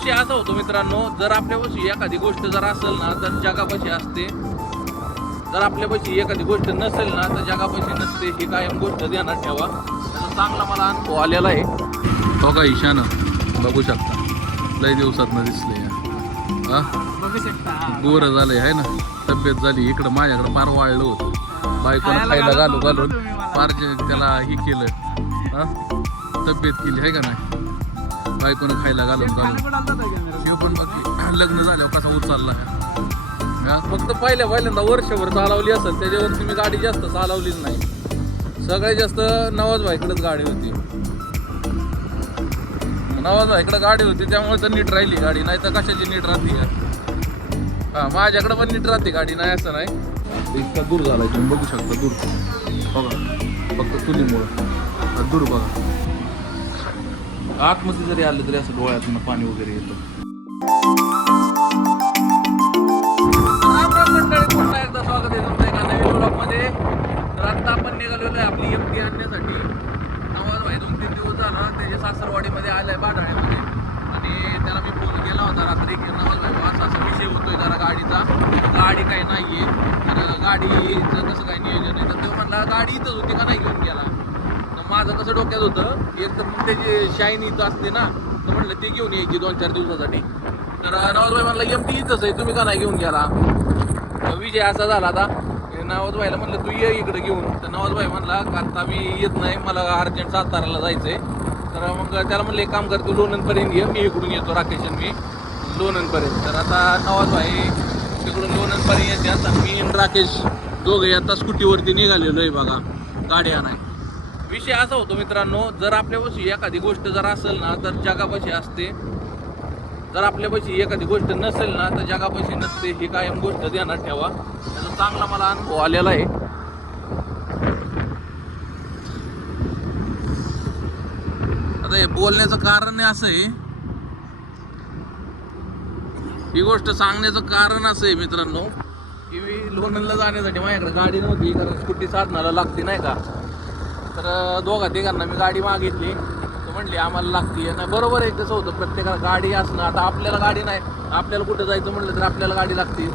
विषय असा होतो मित्रांनो, जर आपल्यापाशी एखादी गोष्ट जर असेल ना तर जगापाशी असते, जर आपल्यापाशी एखादी गोष्ट नसेल ना तर जगापाशी नसते. ही कायम गोष्ट ध्यानात ठेवा. त्याचा चांगला मला अनुभव आलेला आहे. हो का ईशानं बघू शकता, लय दिवसात न दिसले. बघू शकता गोर झालंय आहे ना, तब्येत झाली. इकडं माझ्याकडं फार वाढलं होतं. बायकोनं खायला घालून फार त्याला ही केलं, तब्येत केली आहे का नाही. बायकोनं खायला घालून शिव पण बाकी लग्न झाल्यावर कसा उचलला फक्त पहिल्यांदा वर्षभर चालवली असेल, त्याच्यावरती मी गाडी जास्त चालवलीच नाही. सगळ्यात जास्त नवाज भाईकडेच गाडी होती. नवाज भाईकडे गाडी होती त्यामुळे तर नीट राहिली गाडी, नाही तर कशाची नीट राहते. माझ्याकडे पण नीट राहते गाडी, नाही असं नाही. इतका दूर झाला तुम्ही बघू शकता. दूर बघा, फक्त चुलीमुळं दूर बघा. आतमध्ये जरी आलं तरी असं डोळ्यातून पाणी वगैरे येतं. पुन्हा एकदा स्वागत आहे तुमचं एका नवीन ब्लॉगमध्ये. तर आता आपण निघालेलो आहे आपली MT आणण्यासाठी. नवाज भाई 2-3 दिवस झाला त्याच्या सासरवाडीमध्ये आलाय बाढाळ्यामध्ये, आणि त्याला मी फोन केला होता रात्री की नवाज भाई असा विषय होतोय जरा गाडीचा, गाडी काही नाहीये, तर गाडीचं कसं काय नियोजन आहे. तर तो म्हणला गाडी इथंच होती का नाही घेऊन गेला. तर माझं कसं डोक्यात होतं, एक तर मग त्याची शाईन इथं असते ना, तर म्हणलं ते घेऊन यायची 2-4 दिवसासाठी. तर नवाज भाई म्हणला MT इथंच आहे, तुम्ही का नाही घेऊन गेला. विजय असा झाला आता. नवाज भाईला म्हणलं तू ये इकडे घेऊन, तर नवाज भाई म्हणला आता मी येत नाही, मला अर्जंट साताराला जायचंय. तर मग त्याला म्हणलं एक काम कर, तू लोणंदपर्यंत ये, मी इकडून येतो राकेशन मी लोणंदपर्यंत. तर आता नवाज भाई तिकडून लोणंदपर्यंत येतात आणि मी आणि राकेश दोघे आता स्कूटीवरती निघालेलो आहे बघा गाडी आणाय. विषय असा होतो मित्रांनो, जर आपल्यापाशी एखादी गोष्ट जर असेल ना तर जगापाशी असते, जर आपल्यापाशी एखादी गोष्ट नसेल ना तर जगापाशी नसते. ही कायम गोष्ट ध्यानात ठेवा. त्याचा चांगला मला अनुभव आलेला आहे. आता हे बोलण्याचं कारण असं आहे, ही गोष्ट सांगण्याचं कारण असं आहे मित्रांनो की लोणंदला जाण्यासाठी माझ्याकडे गाडी नव्हती, कारण स्कूटी साधनाला लागते नाही का. तर दोघा-तिघांना मी गाडी मागितली, तर म्हणली आम्हाला लागते. नाही बरोबर आहे, कसं होतं प्रत्येकाला गाडी असणं. आता आपल्याला गाडी नाही, आपल्याला कुठं जायचं म्हटलं तर आपल्याला गाडी लागते.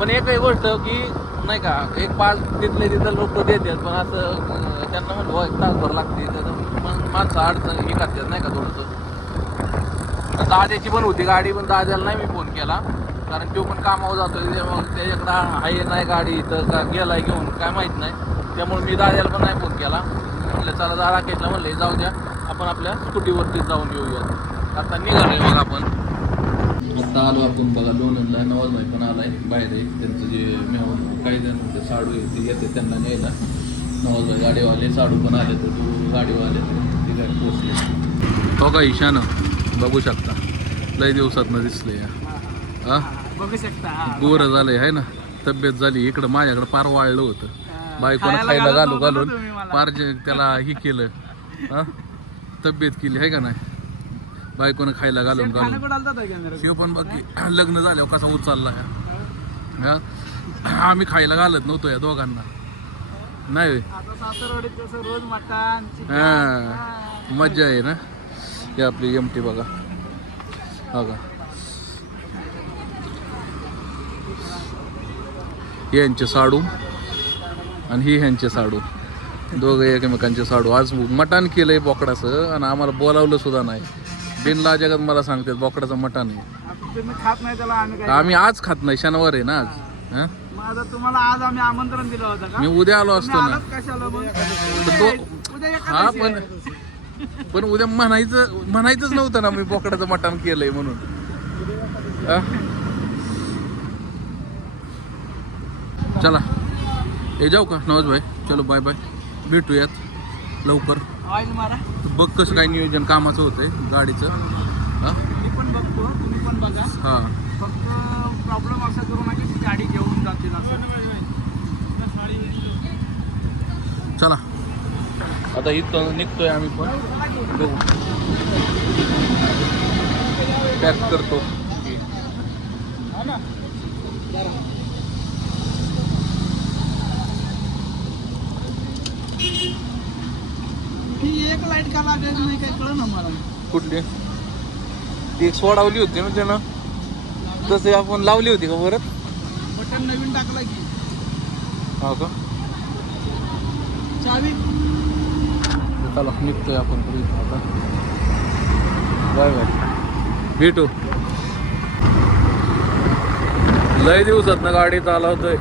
पण एकही गोष्ट की नाही का, एक 5 तिथले लोक देतात, पण असं त्यांना म्हणलं एक तासभर लागते, तर माणसं अडचण हे करतात नाही का थोडंसं. दाद्याची पण होती गाडी, पण दाद्याला नाही मी फोन केला, कारण तो पण कामावर जातो. मग त्याच्याकडं आहे नाही गाडी, तर का गेलाय घेऊन काय माहीत नाही. त्यामुळे मी दाद्याला पण नाही फोन केला. म्हणलं चला जा राकेशला म्हणले जाऊ द्या, आपण आपल्या स्कूटीवरती जाऊन येऊया. आता निघाले बघा आपण. आता आलो आपण बघा लोणंदला. नवाज भाई पण आलाय बाहेर आहे, त्यांचं जे मेहमान काही जण होते साडू आहे ते येते त्यांना न्यायला. नवाज भाई गाडीवाले, साडू पण आले, तर तू गाडीवाले ते गाडी पोचले. हो का ईशानं बघू शकता, लय दिवसात न दिसले. बघू शकता गोर झालंय आहे ना, तब्येत झाली. इकडं माझ्याकडं फार वाढलं होतं. बायकोनं खायला घालून फार त्याला ही केलं, तब्येत केली आहे का नाही. बायकोनं खायला घालून शिव पण बाकी लग्न झाल्यावर कसा उचलला. आम्ही खायला घालत नव्हतो या दोघांना नाही. मज्जा आहे ना. हे आपली MT बघा बघा, यांचे साडू आणि ही ह्यांचे साडू, दोघे एकमेकांचे साडू. आज मटण केलंय बोकडाचं आणि आम्हाला बोलावलं सुद्धा नाही. बिनला जगात मला सांगतात बोकडाचं मटण आहे. खात नाही त्याला आम्ही आज खात नाही, शनिवार आहे ना आज. तुम्हाला आज आम्ही आमंत्रण दिलं होतं का? मी उद्या आलो असतो ना. हा पण उद्या म्हणायचंच नव्हतं ना मी बोकडाचं मटण केलंय म्हणून. चला हे जाऊ का नवाज भाई, चलो बाय बाय, भेटूयात लवकर. ऑइल मारा. बघ कसं काय नियोजन कामाचं होतंय गाडीचं. मी पण बघतो, तुम्ही पण बघा. हां फक्त प्रॉब्लेम असा करू नका की गाडी घेऊन जातील असं. चला आता इथं निघतोय आम्ही पण, बघू पॅक करतो. ही एक लाईट का लागेल नाही काय कळलं ना मला. कुठली ती एक सोडावली होती ना त्यानं, तसे आपण लावली होती का परत? बटन नवीन टाकला की हो का? चावी चला निघतोय आपण पुढे आता. बाय बाय, भेटू. लय दिवसात ना गाडी चालवतोय,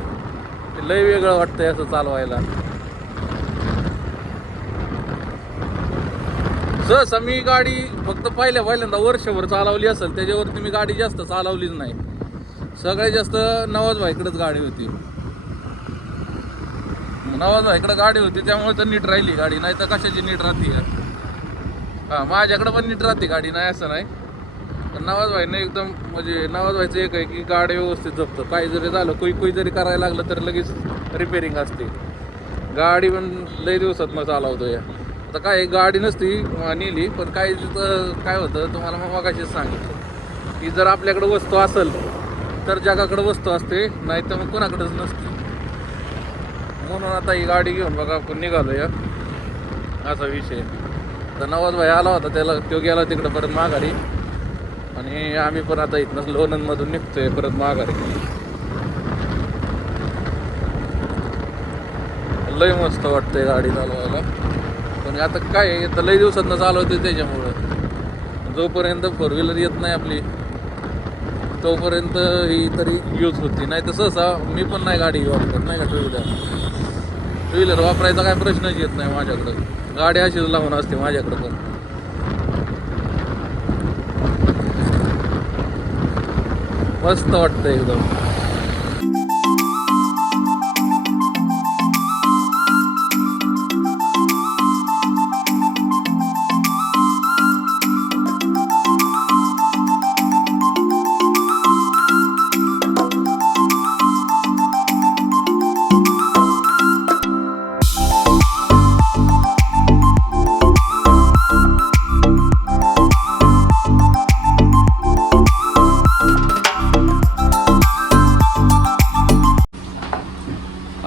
लय वेगळं वाटतंय असं चालवायला. सहसा मी गाडी फक्त पहिल्यांदा वर्षभर चालवली असेल, त्याच्यावरती मी गाडी जास्त चालवलीच नाही. सगळ्यात जास्त नवाज भाईकडेच गाडी होती. नवाज भाईकडे गाडी होती त्यामुळे तर नीट राहिली गाडी, नाही तर कशाची नीट राहते. हा, माझ्याकडे पण नीट राहते गाडी, नाही असं नाही. पण नवाज भाईने एकदम म्हणजे नवाज भाईचं एक आहे की गाडी व्यवस्थित जपतं. काही जरी झालं कोई जरी करायला लागलं तर लगेच रिपेरिंग असते. गाडी पण लई दिवसात मग चालवतो या. आता काय गाडी नसती नेली, पण काय तिथं काय होतं तुम्हाला मग मगाशीच सांगितलं की जर आपल्याकडे वस्तू असेल तर जगाकडे वस्तू असते, नाही तर मग कोणाकडेच नसते. म्हणून आता ही गाडी घेऊन बघा आपण निघालो या, असा विषय. तर नवाज भाई आला होता, त्याला तो गेला तिकडं परत माघारी, आणि आम्ही पण आता इथनं लोणंदमधून निघतोय परत माघारी. लय मस्त वाटतंय गाडी चालवायला. पण आता काय आहे, तर लय दिवसातनं चालवते त्याच्यामुळं जोपर्यंत फोर व्हीलर येत नाही आपली तोपर्यंत ही तरी यूज होती. नाही तर सहसा मी पण नाही गाडी वापरत, नाही का. टू व्हीलर वापरायचा काय प्रश्नच येत नाही माझ्याकडं. गाडी अशीच लावून असते माझ्याकडं. पण मस्त वाटतं एकदम.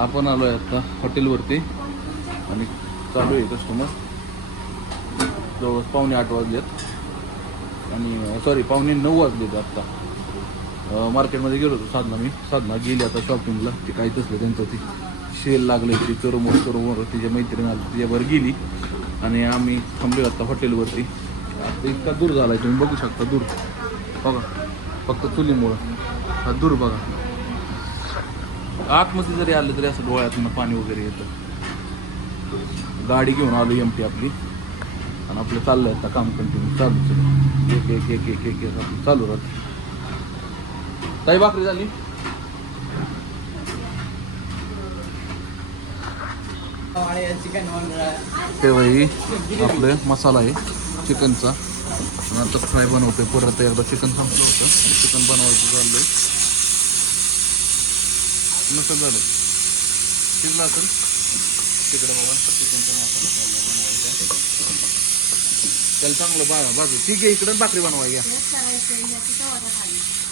आपण आलो आहे आता हॉटेलवरती आणि चालू आहे कस्टमर. जवळ 7:45 वाजलेत आणि सॉरी 8:45 वाजलेत आत्ता. मार्केटमध्ये गेलो होतो साधना गेली आता शॉपिंगला. ते काही तसलं त्यांचं ती शेल लागले, ती चोरमोर तिच्या मैत्रीण आली, तिच्यावर गेली आणि आम्ही थांबलो आता हॉटेलवरती. आता इतका दूर झाला आहे, तुम्ही बघू शकता. दूर बघा, फक्त चुलीमुळं हा दूर बघा. आतमध्ये जरी आलं तरी असं डोळ्यातून पाणी वगैरे येतं. गाडी घेऊन आलो एमटी आपली आणि आपलं चाललंय आता काम कंटिन्यू चालू. एक आपलं चालू राहतं. ताई भाकरी झाली. ते भाई आपलं मसाला आहे चिकनचा. आता फ्राय बनवतोय. परत एकदा चिकन संपलं होतं, चिकन बनवायचं चाललंय. मस्त झालं, शिजलं असेल तिकडे बघा. चिकनचा मसाला बनवायचा त्याला चांगलं बाजू. ठीक आहे, इकडं भाकरी बनवाय घ्या.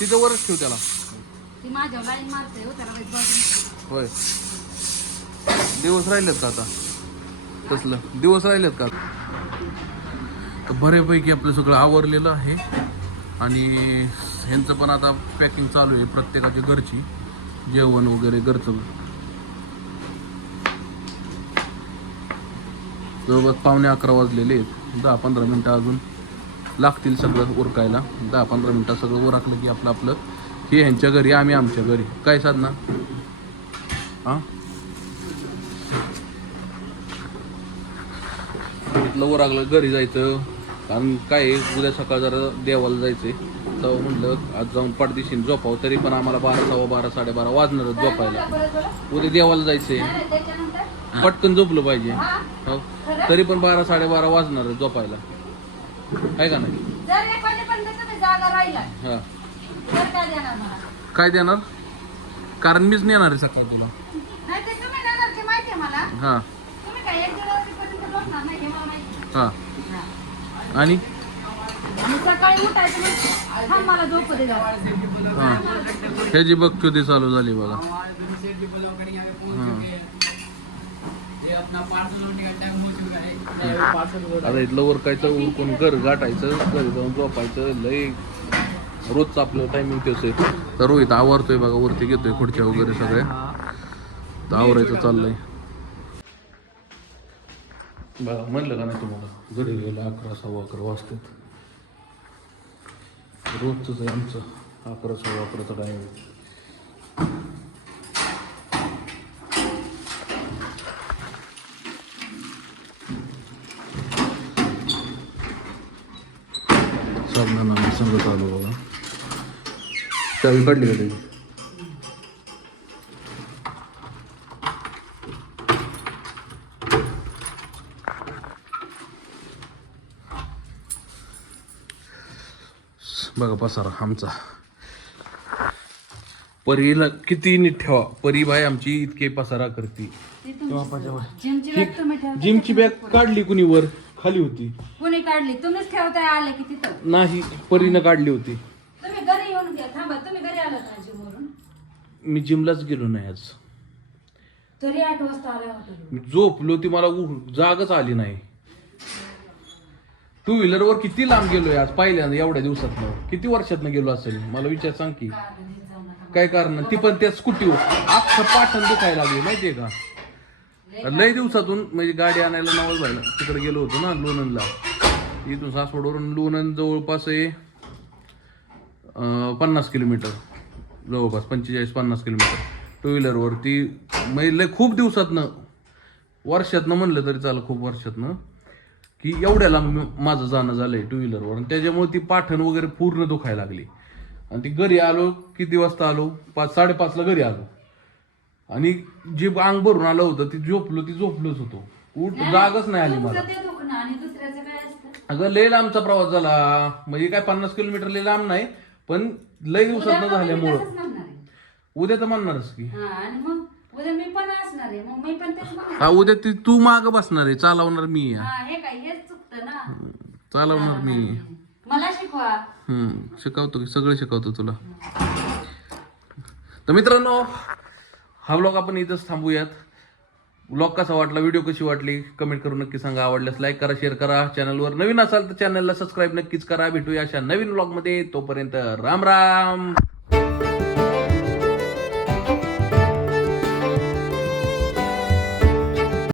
तिथं वरच ठेव त्याला. होय, दिवस राहिलेत का आता? कसलं दिवस राहिलेत का? तर बऱ्यापैकी आपलं सगळं आवरलेलं आहे आणि ह्यांचं पण आता पॅकिंग चालू आहे. प्रत्येकाची घरची जेवण वगैरे घरचं. जवळपास 11:15 वाजलेले आहेत. 10-15 मिनटं अजून लागतील सगळं उरकायला. 10-15 मिनटात सगळं उरकलं की आपलं हे ह्यांच्या घरी, आम्ही आमच्या घरी. काय साधना? हां, इथलं उरकलं घरी जायचं. कारण काय उद्या सकाळ जरा देवाला जायचंय. तेव्हा म्हटलं आज जाऊन पाठदिशीने झोपावं. तरी पण आम्हाला 12, 12:15, 12:30 वाजणारच झोपायला. उद्या देवाला जायचंय, पटकन झोपलं पाहिजे. हो, तरी पण 12, 12:30 वाजणारच झोपायला, आहे का नाही? हां, काय देणार? कारण मीच नेणार आहे सकाळ तुला. हां हां, आणि सकाळी उठायचं मला झोप दे. हां, ह्याची बघ कधी चालू झाली बघा. आता इथलं उरकायचं उरकून घर गाठायचं घरी जाऊन झोपायचं लय रोजचं आपलं टायमिंग तेच आहे. तर रोहित आवरतोय बघा वरती घेतोय खुर्च्या वगैरे सगळ्या तर आवरायचं चाललंय बघा. म्हणलं का नाही तुम्हाला घरी गेलं 11 सव्वा 11 वाजतात. रोजच आहे आमचं 11 सव्वा 11चा टाइम. साधना आम्ही संगत आलो बघा. चावी काढली का त्याची? बघा पसारा आमचा. परीला किती नीट ठेवा. परी बाई आमची इतके पसारा करते. जिमची बॅग तुम्ही ठेवता. जिमची बॅग काढली कुणी वर खाली होती. कोणी काढली? तुम्हीच ठेवताय आले की तिथं. नाही परीनं काढली होती. तुम्ही घरी येऊन घ्या. थांबा, तुम्ही घरी आलात ना जिमवरून? मी जिमलाच गेलो नाही आज. तरी 8 वाजता आला होता. मी झोपलो ती मला जागच आली नाही. 2 व्हीलरवर किती लांब गेलोय आज पहिल्यांदा एवढ्या दिवसातनं. किती वर्षातनं गेलो असेल मला विचार सांग की. काय कारण ती पण त्या स्कूटीवर अख्खं पाठण दुखायला लागली माहितीये का. लय दिवसातून म्हणजे गाडी आणायला नवल व्हायला तिकडे गेलो होतो ना लोणंदला. इथून सासवडवरून लोणंद जवळपास आहे 50 किलोमीटर जवळपास 45-50 किलोमीटर 2 व्हीलरवरती. म्हणजे लय खूप दिवसातनं वर्षातनं म्हणलं तरी चालेल खूप वर्षातनं की एवढ्या लांब माझं जाणं झालंय 2 व्हीलरवर. आणि त्याच्यामुळे ती पाठण वगैरे पूर्ण दुखायला लागली. आणि ती घरी आलो किती वाजता आलो 5-5:30ला घरी आलो. आणि जे अंग भरून आलं होतं ती झोपलोच होतो. जागच नाही आली मला. अगं लय लांबचा प्रवास झाला. म्हणजे काय 50 किलोमीटर लय लांब नाही पण लय दिवसात झाल्यामुळं. उद्या तर म्हणणारच की हा उद्या ती तू माग बसणार आहे. चालवणार मी चालवणार मी. मला शिकवा. शिकवतो की सगळं शिकवतो तुला. तर मित्रांनो हा व्लॉग आपण इथंच थांबूयात. व्लॉग कसा वाटला व्हिडिओ कशी वाटली कमेंट करून नक्की सांगा. आवडल्यास लाईक करा शेअर करा. चॅनलवर नवीन असाल तर चॅनलला सबस्क्राईब नक्कीच करा. भेटूया अशा नवीन व्लॉगमध्ये. तोपर्यंत राम राम.